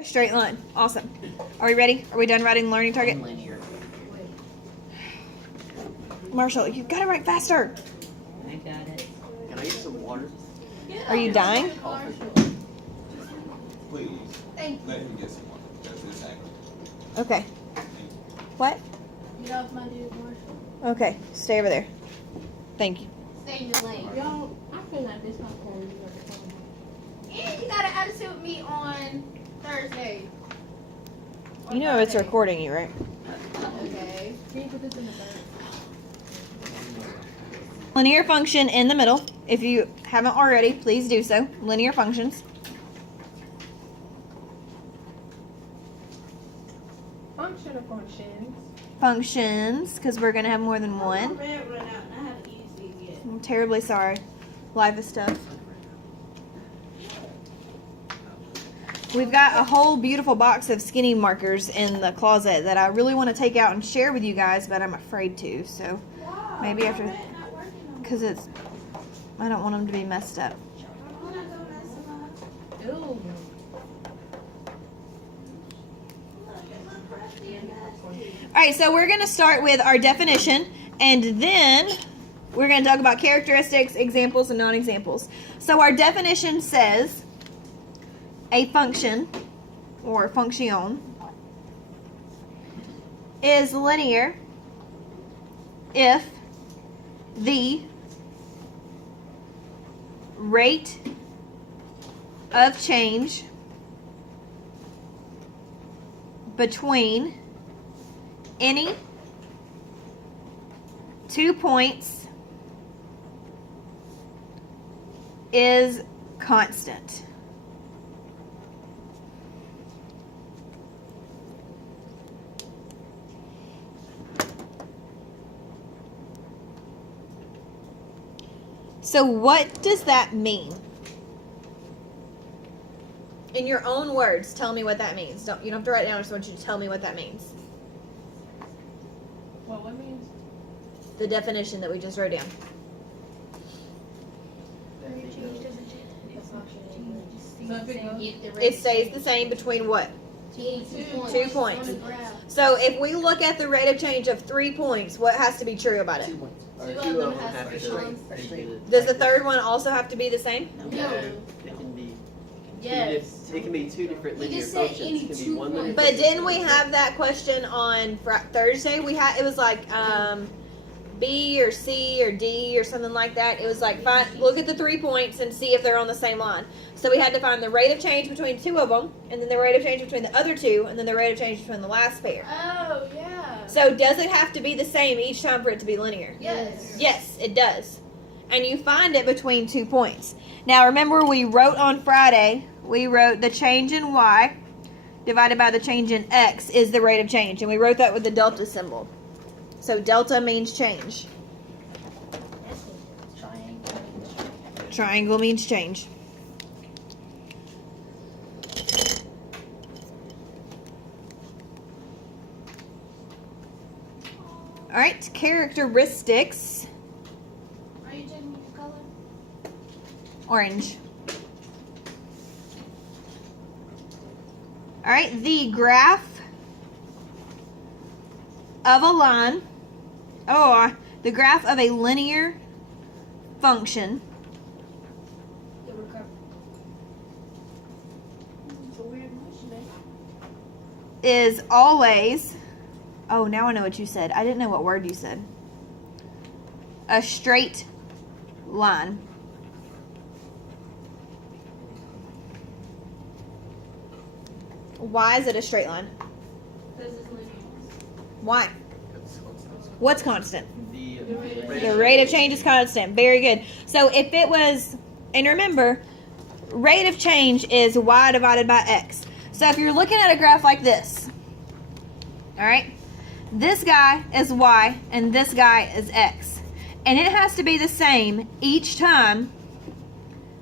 A straight line. Awesome. Are we ready? Are we done writing the learning target? Linear. Marshall, you've got to write faster. I got it. Can I get some water? Are you dying? Please, let me get some water. That's exactly. Okay. What? Get off my dude, Marshall. Okay. Stay over there. Thank you. Stay in your lane. Y'all, I feel like this not going to be and you got an attitude with me on Thursday. Or You know it's Friday. recording you, right? Okay. Can you put this in the third? Linear function in the middle. If you haven't already, please do so. Linear functions. Function or functions? Functions, because we're going to have more than one. I'm terribly sorry. Life is tough. We've got a whole beautiful box of skinny markers in the closet that I really want to take out and share with you guys, but I'm afraid to. So maybe after, because I don't want them to be messed up. Ooh. Alright, so we're going to start with our definition, and then we're going to talk about characteristics, examples, and non-examples. So our definition says a function, or function, is linear if the rate of change between any 2 points is constant. So what does that mean? In your own words, tell me what that means. You don't have to write it down. I just want you to tell me what that means. What means? The definition that we just wrote down. It stays the same between what? 2 points. So if we look at the rate of change of 3 points, what has to be true about it? 2 points. Two Or of 2 them of them has have to to be be straight. Does the third one also have to be the same? No. It can be. Yes. It can be 2 different He linear just said functions. any It can be 2 one points. linear But function. didn't we have that question on Thursday? It was like B or C or D or something like that. It was like look at the 3 points and see if they're on the same line. So we had to find the rate of change between 2 of them, and then the rate of change between the other 2, and then the rate of change between the last pair. Oh, yeah. So does it have to be the same each time for it to be linear? Yes. Yes, it does. And you find it between 2 points. Now remember, we wrote on Friday, we wrote the change in y divided by the change in x is the rate of change. And we wrote that with the delta symbol. So delta means change. Triangle means change. All right, characteristics. Are you checking your color? Orange. All right, the graph of a line, or the graph of a linear function is always, oh, now I know what you said. I didn't know what word you said. A straight line. Why is it a straight line? Because it's linear. Why? What's constant? The The rate of change is constant. Very good. So if it was, and remember, rate of change is y divided by x. So if you're looking at a graph like this, all right, this guy is y and this guy is x. And it has to be the same each time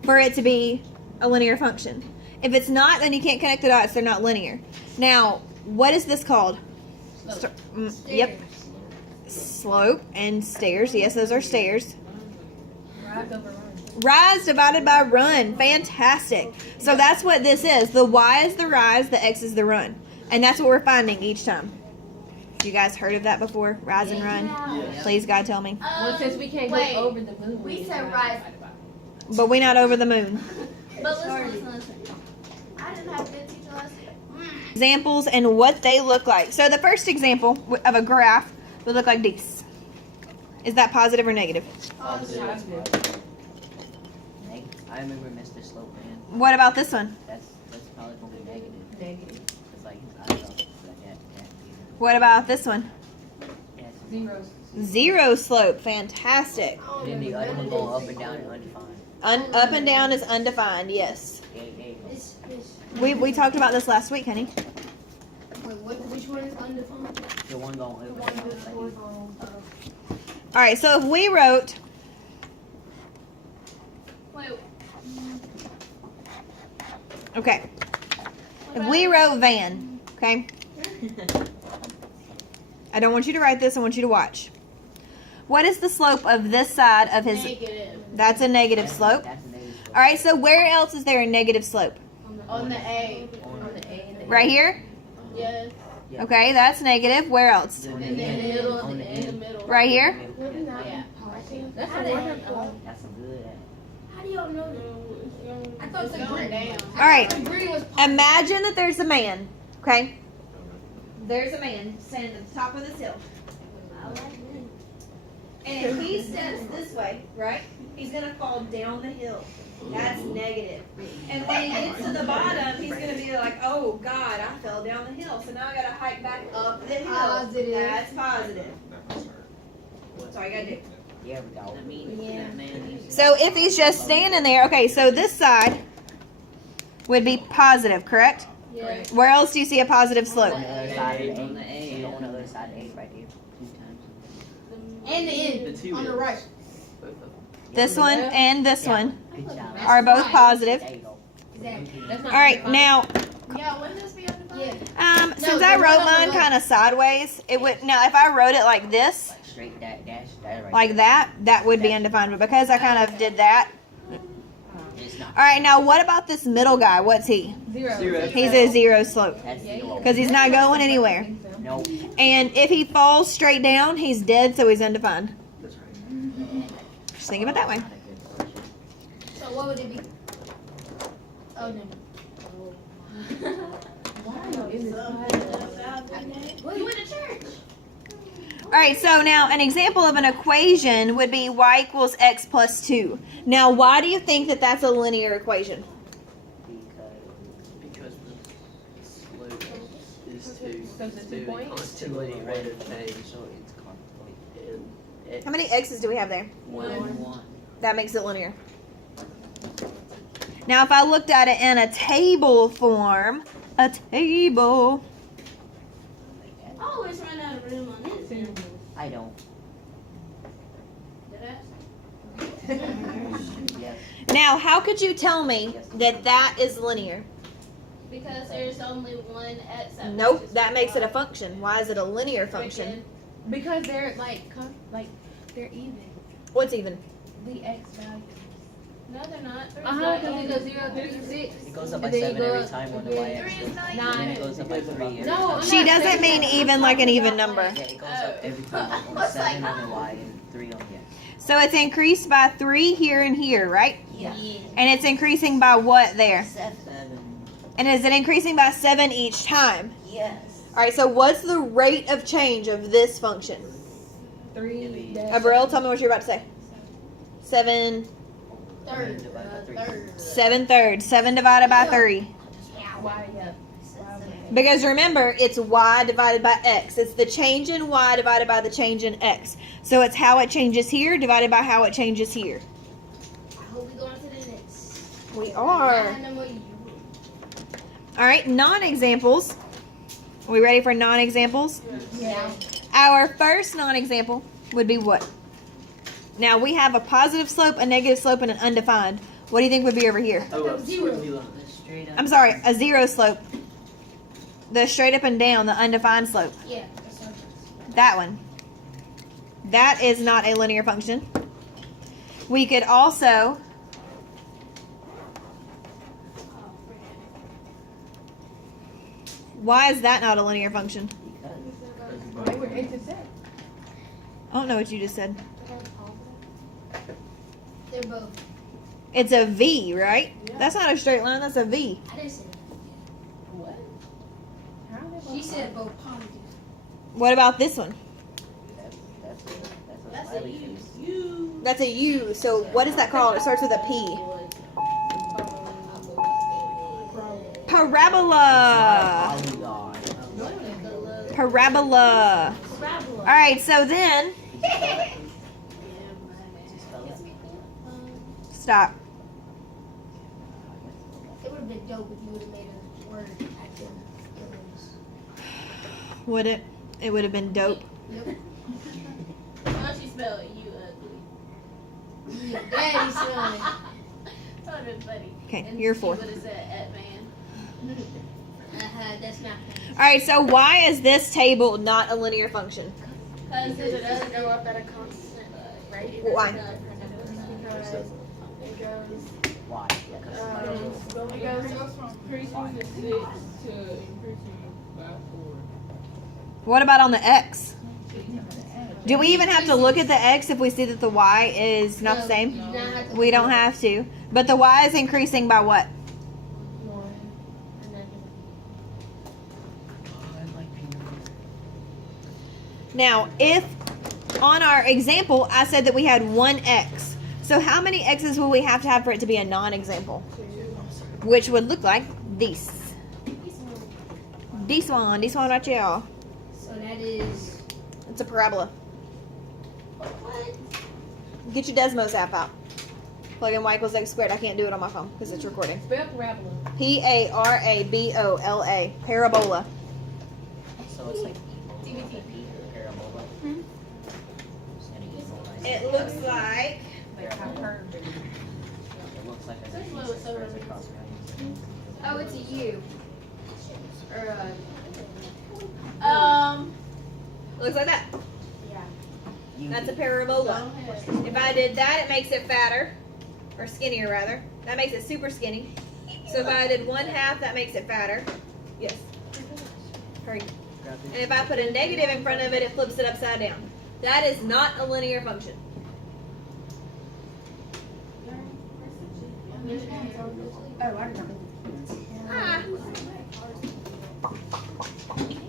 for it to be a linear function. If it's not, then you can't connect the dots. They're not linear. Now, what is this called? Yep. Slope and stairs. Yes, those are stairs. Rise divided by run. Fantastic. So that's what this is. The y is the rise, the x is the run. And that's what we're finding each time. You guys heard of that before? Rise and run? Yeah. Please, God, tell me. Well, since we can't wait. go over the moon, We just said rise rise. divided by. But we not over the moon. But listen. I didn't have to teach us. Examples and what they look like. So the first example of a graph would look like this. Is that positive or negative? Positive. I remember Mr. Slope, man. What about this one? That's probably gonna be negative. Negative. It's like his eyes off like that. What about this one? That's Zeros. Zero slope. Fantastic. Then the other one going up and down and undefined. Up and down is undefined. Yes. This. We talked about this last week, honey. Wait, which one is undefined? The one going up and down. It's like All right. So if we wrote, Wait. okay, if we wrote van, okay. I don't want you to write this. I want you to watch. What is the slope of this side of his? Negative. That's a negative slope. That's a negative slope. All right. So where else is there a negative slope? On the A. On the A and the Right here. Yes. Yeah. Okay, that's negative. Where else? On In the middle. on the In the end. middle. Right here. Yeah. That's How a the word. heck? That's some good. How do y'all know that? I thought the going green. All right. The green was. Imagine that there's a man. Okay. There's a man standing at the top of this hill. And if he steps this way, right, he's going to fall down the hill. That's negative. And when he gets to the bottom, he's going to be like, oh, God, I fell down the hill. So now I got to hike back up the hill. Positive. That's positive. That's all you got to do. Yeah, we go. So if he's just standing there, okay, so this side would be positive, correct? Yeah. Where else do you see a positive slope? On the other side of the A. On the other side of the A right there. 2 times. And the end. The two On the ends. right. Both of them. This one and this one Good job. are both positive. There you go. Exactly. That's not All right, undefined. now, Yeah, wouldn't this be undefined? since the I one wrote on the mine left. kind of sideways, it would, now if I wrote it like this, Like straight dash right like that, that would be undefined. But because I kind of did that. there. It's not. All right, now what about this middle guy? What's he? Zero. Zero. He's a zero slope That's Yeah, zero. because he's not going anywhere. Nope. And if he falls straight down, he's dead, so he's undefined. That's right. Just think of it that way. Not a good question. So what would it be? Oh, no. You went to church. All right, so now an example of an equation would be y equals x plus 2. Now, why do you think that that's a linear equation? Because the slope is Because it's 2 2 points? constantly rate of change. So it's constantly. And it, How many x's do we have there? One. That makes it linear. Now, if I looked at it in a table form, a table. I always run out of room on this. I don't. Did Yes. Now, how could you tell me that that is linear? Because there's only one x. Nope, that makes it a function. Why is it a linear function? Because they're like they're even. What's even? The X value. No, they're not. Because it goes 0, 3, 6. It goes up by And then you 7 go every up time on the again. y-axis. Three is not And then it Nine. goes up by 3 every No, time. I'm She not doesn't saying mean that. even I'm like an talking even about, number. Yeah, it goes up every time on What's 7 like, on the y and 3 on the x. So it's increased by 3 here and here, right? Yeah. And it's increasing by what there? 7. And is it increasing by 7 each time? Yes. All right, so what's the rate of change of this function? 3. Abril, tell me what you're about to say. 7 Third. Third. 7 thirds. 7 divided by 3. Y, yeah. Because remember, it's y divided by x. It's the change in y divided by the change in x. So it's how it changes here divided by how it changes here. I hope we go on to the next. We are. All right, non-examples. Are we ready for non-examples? Yeah. Our first non-example would be what? Now, we have a positive slope, a negative slope, and an undefined. What do you think would be over here? oh, a Zero. squiggly line. Straight up. I'm sorry, a zero slope. The straight up and down, the undefined slope. Yeah. That one. That is not a linear function. We could also Why is that not a linear function? Because They were intersect. I don't know what you just said. They're both. It's a V, right? Yeah. That's not a straight line. That's a V. I didn't say that. What? How are they She both said both positive. What about this one? that's a That's smiley a face. That's a U. So what is that called? It starts with a P. Parabola. Polygon. Parabola. All right. So then, Spell it. stop. It would have been dope if you would have made a word acting. Would it? It would have been dope. Yep. How she spell it? You ugly. Daddy smelling. That would've been funny. Okay, And you're she fourth. would've said at man. That's not All right. So why is this table not a linear function? Cause It doesn't go up at a constant rate. It Why? doesn't go because it goes. Why? It goes from increasing to 6 to increasing by 4. What about on the X? Do we even have to look at the X if we see that the Y is not the same? We don't have to. But the Y is increasing by what? 1. And then Now, if on our example I said that we had one X, so how many X's will we have to have for it to be a non-example? Which would look like this. This one right here. So that is. It's a parabola. What? Get your Desmos app out. Plug in y equals x squared. I can't do it on my phone because it's recording. spell parabola. Parabola. Parabola. So it's like parabola. Hmm? And it equals like- It looks like. It looks like a squares across values. Oh, it's a U. Or Looks like that. You- That's a parabola. If I did that, it makes it fatter, or skinnier rather. That makes it super skinny. So if I did 1/2, that makes it fatter. Yes. Hurry. And if I put a negative in front of it, it flips it upside down. That is not a linear function. Ah.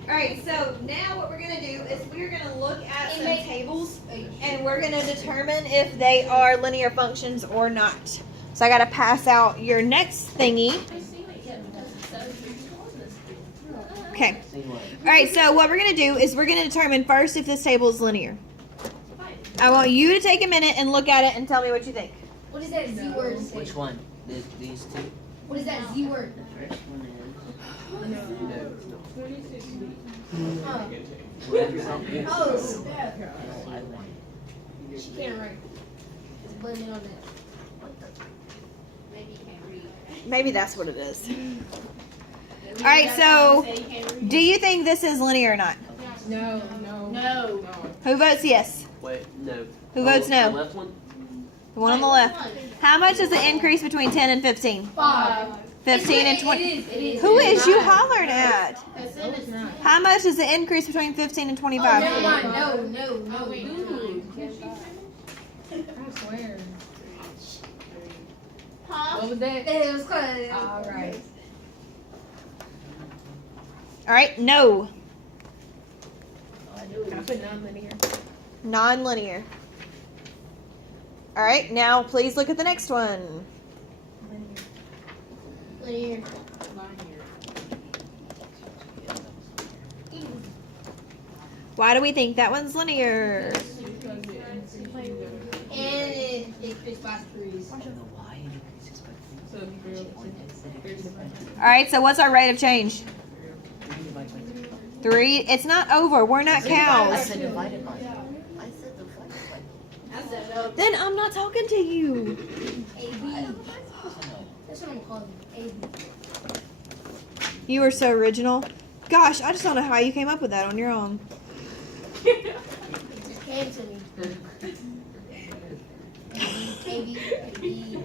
Alright, so now what we're going to do is we're going to look at some tables and we're going to determine if they are linear functions or not. So I got to pass out your next thingy. Okay. See what? Alright, so what we're going to do is we're going to determine first if this table is linear. I want you to take a minute and look at it and tell me what you think. what is that Z word? Which one? These two? What is that Z word? The first one is. No, it's not. 26 weeks. Oh, snap. No, I want. She can't write. Just blame it on that. Maybe you can't read. Maybe that's what it is. Alright, so do you think this is linear or not? No. No. Who votes yes? Wait, no. Who votes The no? left one? The one on the left. How much is the increase between 10 and 15? 5. 15 and 20. It is. Who is you hollering at? No, it's not. How much is the increase between 15 and Oh, 25? never mind. No. Dude. I swear. Huh? What was that? It was close. Alright. Alright, no. I put non-linear. Non-linear. Alright, now please look at the next one. Linear. Why do we think that one's linear? And it fits by 3s. The y increases by So if you go to 35. Alright, so what's our rate of change? 3 divided by 3. It's not over. We're not I cows. said divided by. I said divided by. Then I'm not talking to you. AB. That's what I'm calling it. AB. You are so original. Gosh, I just don't know how you came up with that on your own. It just came to me. AB. AB.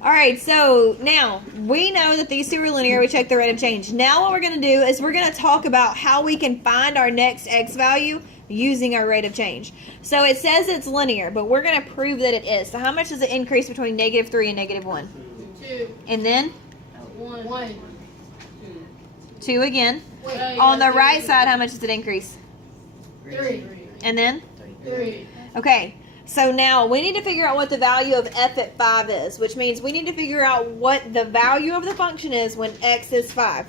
All right, so now we know that these two are linear. We check the rate of change. Now what we're going to do is we're going to talk about how we can find our next x value using our rate of change. So it says it's linear, but we're going to prove that it is. So how much does it increase between -3 and -1? 2. And then 1. 2 again. Wait. On the right side, how much does it increase? 3. And then? 3. Okay, so now we need to figure out what the value of f at 5 is, which means we need to figure out what the value of the function is when x is 5.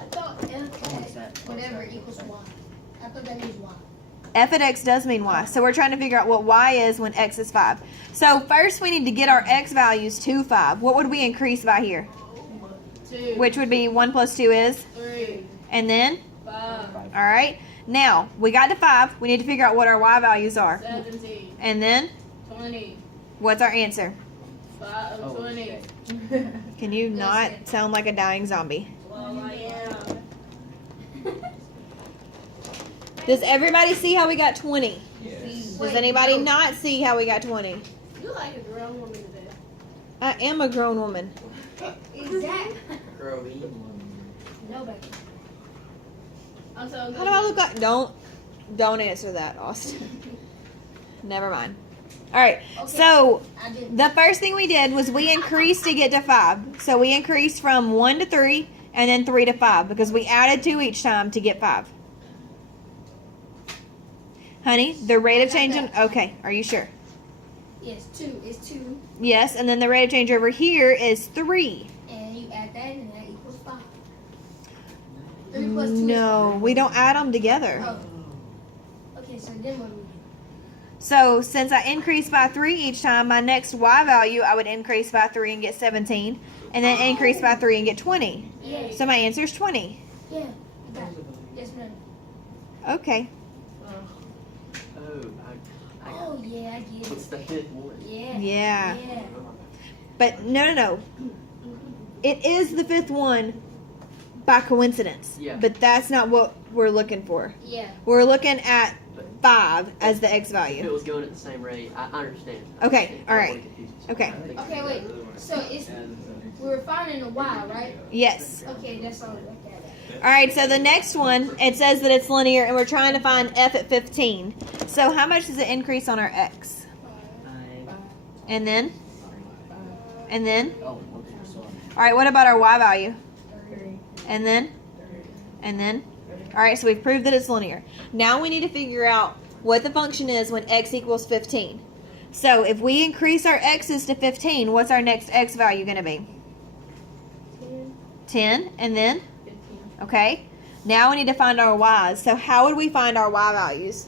I thought whatever equals 1. I thought that means 1. F at x does mean y, so we're trying to figure out what y is when x is 5. So first we need to get our x values to 5. What would we increase by here? 2. Which would be 1 plus 2 is? 3. And then? 5. Alright, now we got to 5. We need to figure out what our y values are. 17. And then? 20. What's our answer? 20. Can you not sound like a dying zombie? Well, I am. Does everybody see how we got 20? Yes. Does anybody not see how we got 20? You like a grown woman today. I am a grown woman. Exactly. Girl, me. Nobody. I'm so How do I look like? Don't answer that, Austin. Never mind. All right. So I did. the first thing we did was we increased to get to 5. So we increased from 1 to 3 and then 3 to 5 because we added 2 each time to get 5. Honey, the rate of change. Okay. Are you sure? Yes, 2 is 2. Yes. And then the rate of change over here is 3. And you add that and that equals 5. 3 plus 2 is No, we don't add them together. 5. Oh. Okay, so then what do we do? So since I increased by 3 each time, my next y value I would increase by 3 and get 17, and then increase by 3 and get 20. Yeah. So my answer is 20. Yeah. You got it. Yes, ma'am. Okay. Oh, yeah, I get What's it. the fifth one? Yeah. Yeah. Yeah. But no. It is the 5th one by coincidence. Yeah. But that's not what we're looking for. Yeah. We're looking at 5 as the x If it value. was going at the same rate, I understand. Okay, I don't alright. wanna confuse you. Okay. Okay, wait. So it's we're finding a y, right? Yes. Okay, that's all we look at. Alright, so the next one, it says that it's linear and we're trying to find f at 15. So how much does it increase on our x? 5. And then? And then? Oh, okay, so Alright, what about our y value? And then? And then? Alright, so we've proved that it's linear. Now we need to figure out what the function is when x equals 15. So if we increase our x's to 15, what's our next x value going to be? 10. And then? Okay. Now we need to find our y's. So how would we find our y values?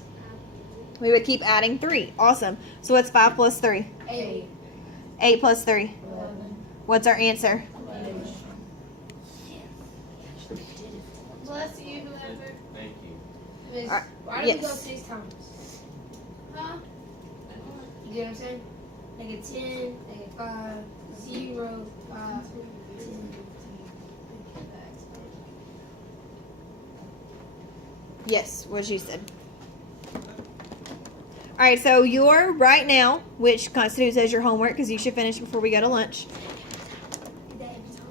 We would keep adding 3. Awesome. So what's 5 plus 3? 8. 8 plus 3. 11. What's our answer? Bless you, whoever. Thank you. Miss, Alright, why did we go yes. 6 times? Huh? You get what I'm saying? -10, -5, 0, 5, 10. Yes, what you said. All right, so your right now, which constitutes as your homework because you should finish before we go to lunch. Is that every time?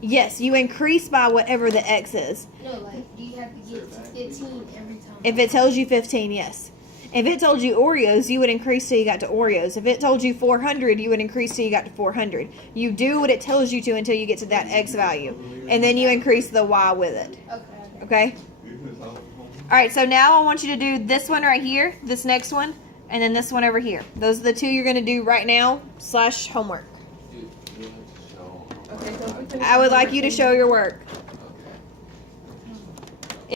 Yes, you increase by whatever the x is. No, like, do you have to get to 15 every time? If it tells you 15, yes. If it told you Oreos, you would increase till you got to Oreos. If it told you 400, you would increase till you got to 400. You do what it tells you to until you get to that x value. And then you increase the y with it. Okay. Okay? All right, so now I want you to do this one right here, this next one, and then this one over here. Those are the two you're going to do right now / homework. You have to show. Okay, so if we finish I would like homework, you to then- show your work.